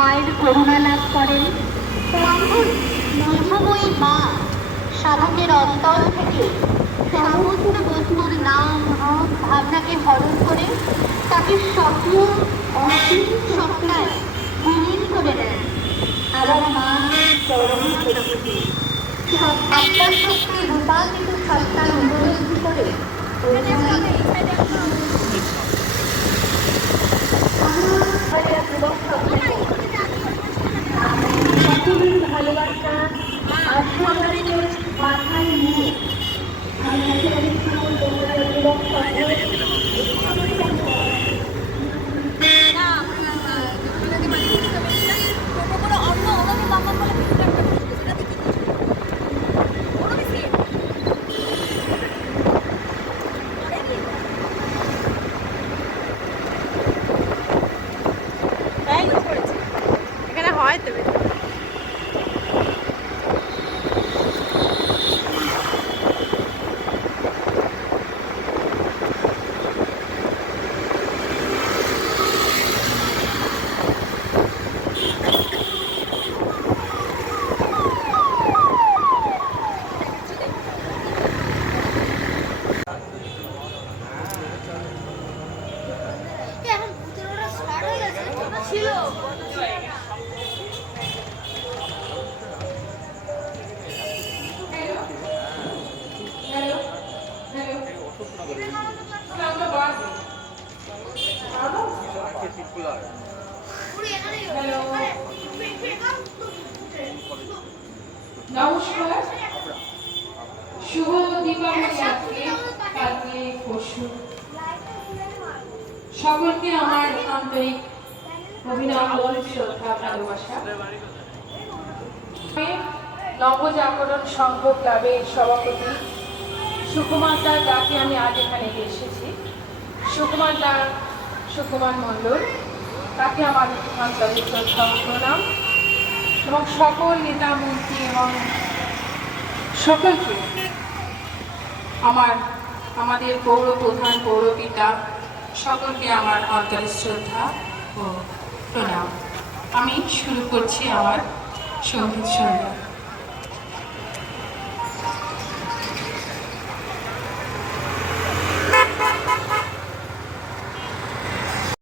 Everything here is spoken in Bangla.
মায়ের করুণা লাভ করেন। তখন মধুময়ী মা সাধকের অন্তর থেকে সমস্ত বস্তুর নাম রূপ ভাবনাকে হরণ করে তাকে স্বপ্ন অসীম সত্তায় বিলীন করে দেন। আবার মা চরম শক্তি আত্মার শক্তি রূপান্তরিত সত্তার উপলব্ধি করে সকলের ভালোবাসা আশীর্বাদকে মাথায় নিয়ে এখানে হয় তবে ছিল। নমস্কার, শুভ দীপাবলি। আজকে কালকে পরশু সকলকে আমার আন্তরিক অভিনন্দন, শ্রদ্ধা, ভালোবাসা। নবজাগরণ সংঘ ক্লাবের সভাপতি সুকুমার দা, যাকে আমি আজ এখানে এসেছি, সুকুমার মণ্ডল, তাকে আমার আন্তরিক শ্রদ্ধা প্রণাম, এবং সকল নেতা মন্ত্রী এবং সকলকে আমাদের পৌর প্রধান, পৌরপিতা, সকলকে আমার আন্তরিক শ্রদ্ধা ও প্রণাম। আমি শুরু করছি আমার সঙ্গীত সন্ধ্যা।